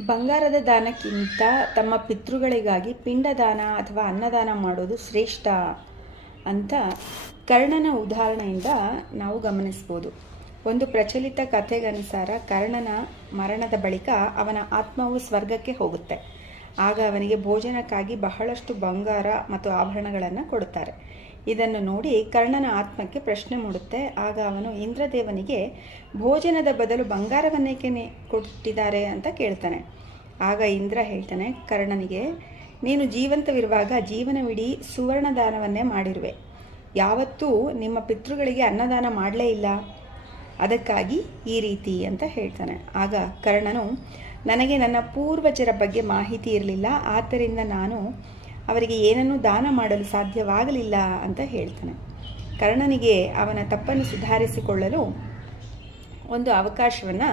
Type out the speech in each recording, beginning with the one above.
ಬಂಗಾರದ ದಾನಕ್ಕಿಂತ ತಮ್ಮ ಪಿತೃಗಳಿಗಾಗಿ ಪಿಂಡದಾನ ಅಥವಾ ಅನ್ನದಾನ ಮಾಡೋದು ಶ್ರೇಷ್ಠ ಅಂತ ಕರ್ಣನ ಉದಾಹರಣೆಯಿಂದ ನಾವು ಗಮನಿಸ್ಬೋದು. ಒಂದು ಪ್ರಚಲಿತ ಕಥೆಗನುಸಾರ ಕರ್ಣನ ಮರಣದ ಬಳಿಕ ಅವನ ಆತ್ಮವು ಸ್ವರ್ಗಕ್ಕೆ ಹೋಗುತ್ತೆ. ಆಗ ಅವನಿಗೆ ಭೋಜನಕ್ಕಾಗಿ ಬಹಳಷ್ಟು ಬಂಗಾರ ಮತ್ತು ಆಭರಣಗಳನ್ನು ಕೊಡುತ್ತಾರೆ. ಇದನ್ನು ನೋಡಿ ಕರ್ಣನ ಆತ್ಮಕ್ಕೆ ಪ್ರಶ್ನೆ ಮೂಡುತ್ತೆ. ಆಗ ಅವನು ಇಂದ್ರದೇವನಿಗೆ ಭೋಜನದ ಬದಲು ಬಂಗಾರವನ್ನೇಕೆ ಕೊಟ್ಟಿದ್ದಾರೆ ಅಂತ ಕೇಳ್ತಾನೆ. ಆಗ ಇಂದ್ರ ಹೇಳ್ತಾನೆ ಕರ್ಣನಿಗೆ, ನೀನು ಜೀವಂತವಿರುವಾಗ ಜೀವನವಿಡೀ ಸುವರ್ಣದಾನವನ್ನೇ ಮಾಡಿರುವೆ. ಯಾವತ್ತೂ ನಿಮ್ಮ ಪಿತೃಗಳಿಗೆ ಅನ್ನದಾನ ಮಾಡಲೇ ಇಲ್ಲ, ಅದಕ್ಕಾಗಿ ಈ ರೀತಿ ಅಂತ ಹೇಳ್ತಾನೆ. ಆಗ ಕರ್ಣನು, ನನಗೆ ನನ್ನ ಪೂರ್ವಜರ ಬಗ್ಗೆ ಮಾಹಿತಿ ಇರಲಿಲ್ಲ, ಆದ್ದರಿಂದ ನಾನು ಅವರಿಗೆ ಏನನ್ನೂ ದಾನ ಮಾಡಲು ಸಾಧ್ಯವಾಗಲಿಲ್ಲ ಅಂತ ಹೇಳ್ತಾನೆ. ಕರ್ಣನಿಗೆ ಅವನ ತಪ್ಪನ್ನು ಸುಧಾರಿಸಿಕೊಳ್ಳಲು ಒಂದು ಅವಕಾಶವನ್ನು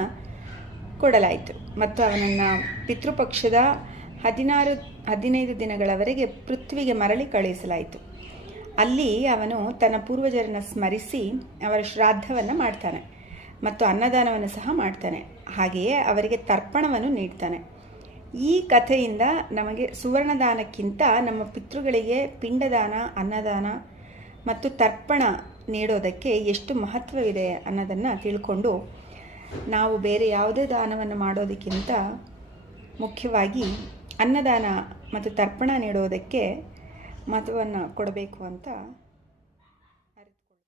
ಕೊಡಲಾಯಿತು ಮತ್ತು ಅವನನ್ನು ಪಿತೃಪಕ್ಷದ 15 ದಿನಗಳವರೆಗೆ ಪೃಥ್ವಿಗೆ ಮರಳಿ ಕಳುಹಿಸಲಾಯಿತು. ಅಲ್ಲಿ ಅವನು ತನ್ನ ಪೂರ್ವಜರನ್ನು ಸ್ಮರಿಸಿ ಅವರ ಶ್ರಾದ್ದವನ್ನು ಮಾಡ್ತಾನೆ ಮತ್ತು ಅನ್ನದಾನವನ್ನು ಸಹ ಮಾಡ್ತಾನೆ. ಹಾಗೆಯೇ ಅವರಿಗೆ ತರ್ಪಣವನ್ನು ನೀಡ್ತಾನೆ. ಈ ಕಥೆಯಿಂದ ನಮಗೆ ಸುವರ್ಣದಾನಕ್ಕಿಂತ ನಮ್ಮ ಪಿತೃಗಳಿಗೆ ಪಿಂಡದಾನ, ಅನ್ನದಾನ ಮತ್ತು ತರ್ಪಣ ನೀಡೋದಕ್ಕೆ ಎಷ್ಟು ಮಹತ್ವವಿದೆ ಅನ್ನೋದನ್ನು ತಿಳ್ಕೊಂಡು ನಾವು ಬೇರೆ ಯಾವುದೇ ದಾನವನ್ನು ಮಾಡೋದಕ್ಕಿಂತ ಮುಖ್ಯವಾಗಿ ಅನ್ನದಾನ ಮತ್ತು ತರ್ಪಣ ನೀಡೋದಕ್ಕೆ ಮಹತ್ವವನ್ನು ಕೊಡಬೇಕು ಅಂತ